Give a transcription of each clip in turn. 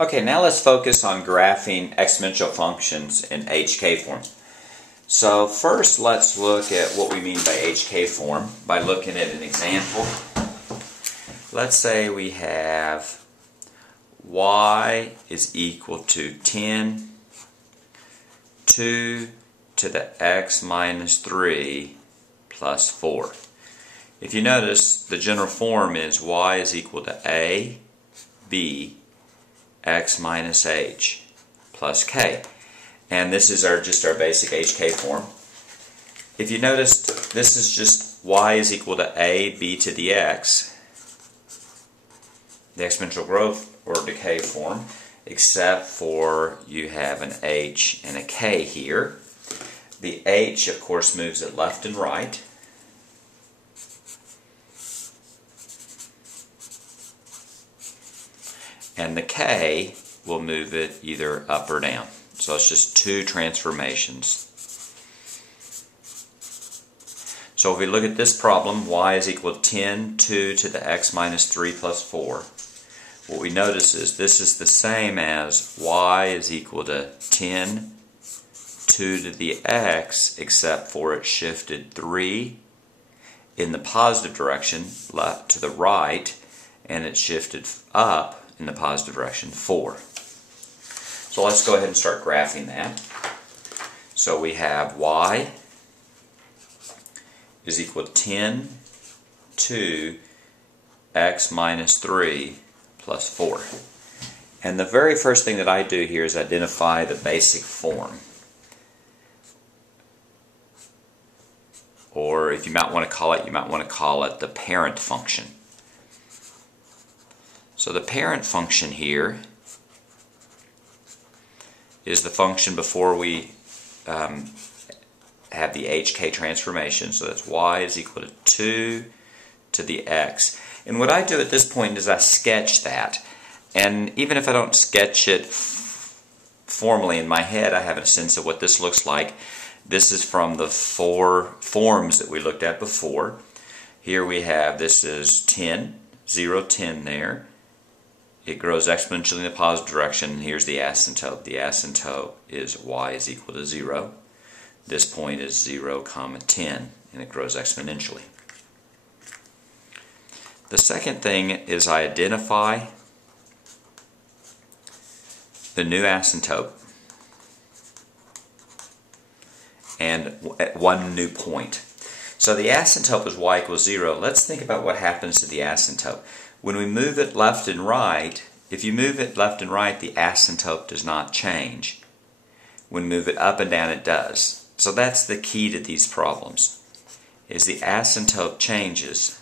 Okay, now let's focus on graphing exponential functions in HK form. So first let's look at what we mean by HK form by looking at an example. Let's say we have y is equal to 10, 2 to the x minus 3 plus 4. If you notice, the general form is y is equal to a, b, x minus h plus k. And this is just our basic HK form. If you noticed, this is just y is equal to a, b to the x, the exponential growth or decay form, except for you have an h and a k here. The h, of course, moves it left and right. And the k will move it either up or down. So it's just two transformations. So if we look at this problem, y is equal to 10, 2 to the x minus 3 plus 4. What we notice is this is the same as y is equal to 10, 2 to the x, except for it shifted 3 in the positive direction, left to the right, and it shifted up in the positive direction, 4. So let's go ahead and start graphing that. So we have y is equal to 10, 2, x minus 3 plus 4. And the very first thing that I do here is identify the basic form. Or if you might want to call it, the parent function. So the parent function here is the function before we have the HK transformation. So that's y is equal to 2 to the x. And what I do at this point is I sketch that. And even if I don't sketch it formally in my head, I have a sense of what this looks like. This is from the 4 forms that we looked at before. Here we have, this is 10, 0, 10 there. It grows exponentially in the positive direction, and here's the asymptote. The asymptote is y is equal to 0. This point is 0, 10, and it grows exponentially. The second thing is I identify the new asymptote and at one new point. So the asymptote is y equals 0. Let's think about what happens to the asymptote. When we move it left and right, if you move it left and right, the asymptote does not change. When we move it up and down, it does. So that's the key to these problems, is the asymptote changes.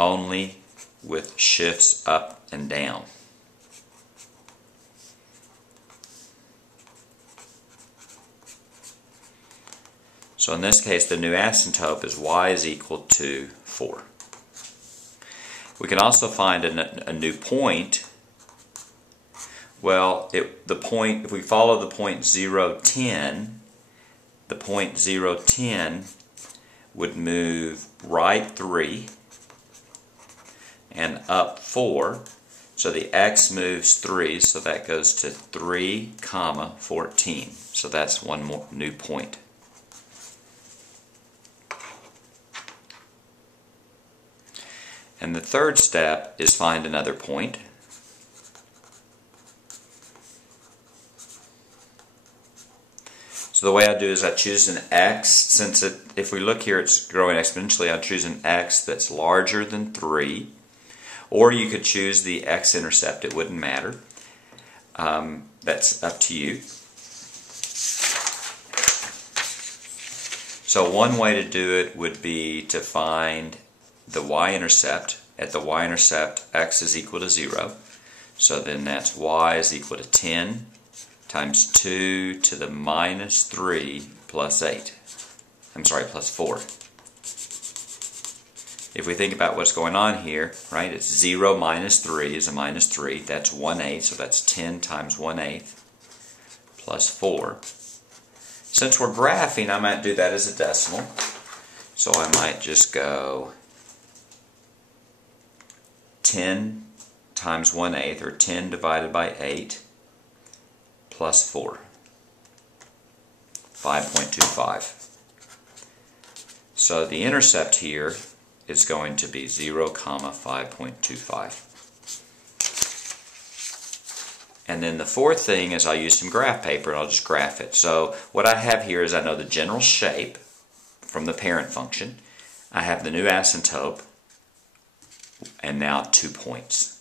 Only with shifts up and down. So in this case, the new asymptote is y is equal to 4. We can also find a new point. Well, if we follow the point 0, 10, the point 0, 10 would move right 3 and up 4. So the x moves 3, so that goes to 3, 14. So that's one more new point. And the third step is find another point. So the way I do is I choose an x, since if we look here it's growing exponentially, I choose an x that's larger than 3. Or you could choose the x-intercept, it wouldn't matter. That's up to you. So one way to do it would be to find the y-intercept. At the y-intercept, x is equal to 0. So then that's y is equal to 10 times 2 to the minus 3 plus 8. Plus 4. If we think about what's going on here, right, it's 0 minus 3 is a minus 3. That's 1/8, so that's 10 times 1/8 plus 4. Since we're graphing, I might do that as a decimal. So I might just go 10 times 1/8, or 10 divided by 8, plus 4. 5.25. So the intercept here is going to be 0,5.25. And then the fourth thing is I'll use some graph paper and I'll just graph it. So what I have here is I know the general shape from the parent function. I have the new asymptote, and now 2 points.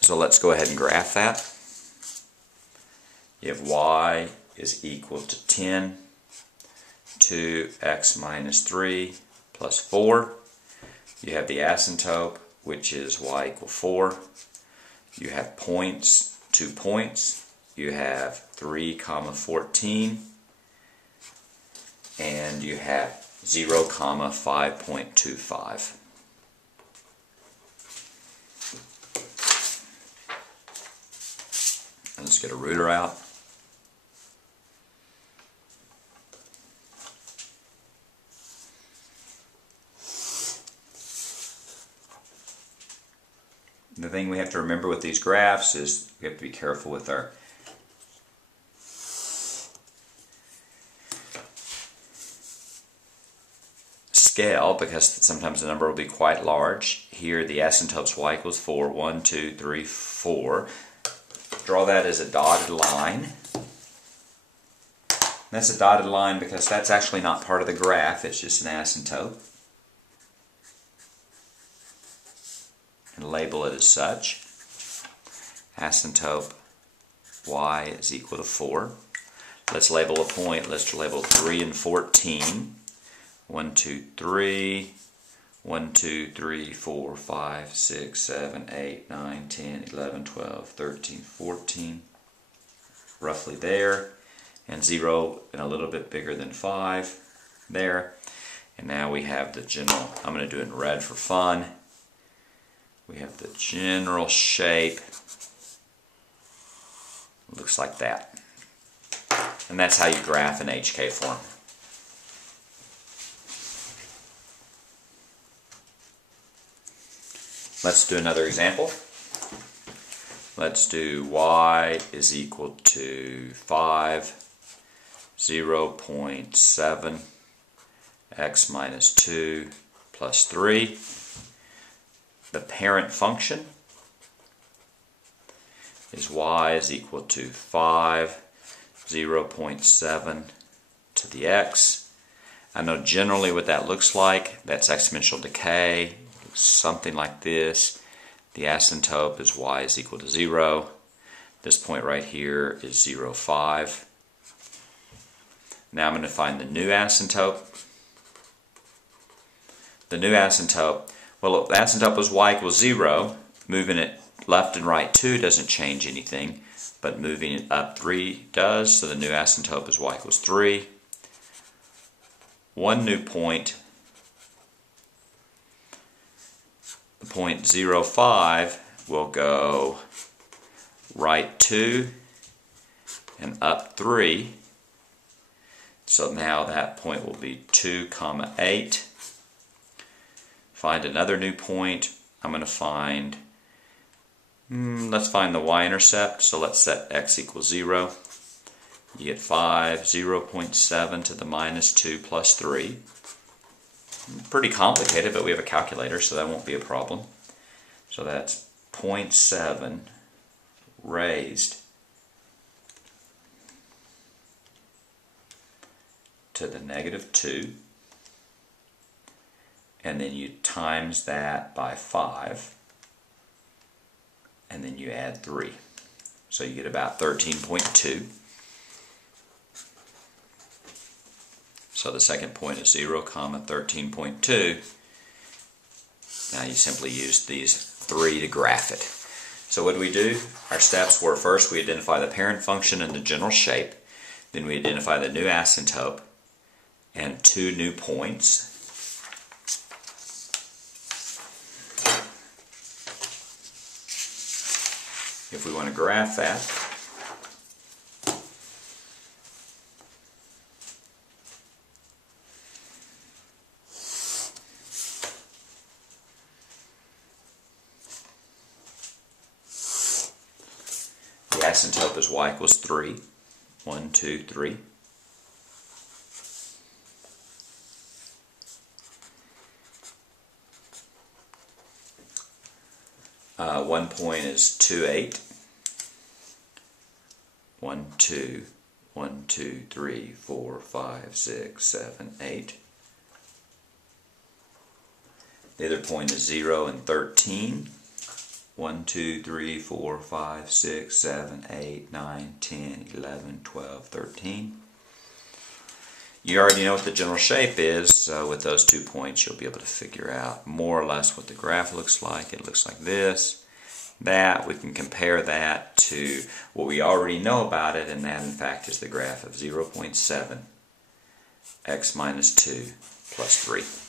So let's go ahead and graph that. You have y is equal to 10 to x minus 3 plus 4. You have the asymptote, which is y equal 4. You have points, 2 points. You have 3, 14. And you have 0,5.25. Let's get a ruler out. The thing we have to remember with these graphs is we have to be careful with our scale, because sometimes the number will be quite large. Here the asymptote's y equals 4. 1, 2, 3, 4. Draw that as a dotted line. That's a dotted line because that's actually not part of the graph, it's just an asymptote. And label it as such. Asymptote y is equal to 4. Let's label a point. Let's label 3 and 14. 1, 2, 3. 1, 2, 3, 4, 5, 6, 7, 8, 9, 10, 11, 12, 13, 14. Roughly there. And 0 and a little bit bigger than 5 there. And now we have the general, I'm going to do it in red for fun. We have the general shape. Looks like that. And that's how you graph in HK form. Let's do another example. Let's do y is equal to 5, 0.7, x minus 2 plus 3. The parent function is y is equal to 5, 0.7 to the x. I know generally what that looks like. That's exponential decay. Looks something like this. The asymptote is y is equal to 0. This point right here is 0.5. Now I'm going to find the new asymptote. The new asymptote, well, the asymptote was y equals 0. Moving it left and right 2 doesn't change anything, but moving it up 3 does. So the new asymptote is y equals 3. One new point, the point 0.5 will go right 2 and up 3. So now that point will be 2, 8. Find another new point. I'm going to find, let's find the y-intercept. So let's set x equals 0. You get 5, 0.7 to the minus 2 plus 3. Pretty complicated, but we have a calculator, so that won't be a problem. So that's 0.7 raised to the negative 2. And then you times that by 5, and then you add 3. So you get about 13.2. So the second point is 0, 13.2. Now you simply use these 3 to graph it. So what do we do? Our steps were, first we identify the parent function and the general shape. Then we identify the new asymptote and 2 new points. If we want to graph that, asymptote is y equals 3. 1, 2, 3. One point is 2, 8. 1, 2, 1, 2, 3, 4, 5, 6, 7, 8. The other point is 0 and 13. 1, 2, 3, 4, 5, 6, 7, 8, 9, 10, 11, 12, 13. You already know what the general shape is, so with those 2 points you'll be able to figure out more or less what the graph looks like. It looks like this. That, we can compare that to what we already know about it, and that in fact is the graph of 0.7 x minus 2 plus 3.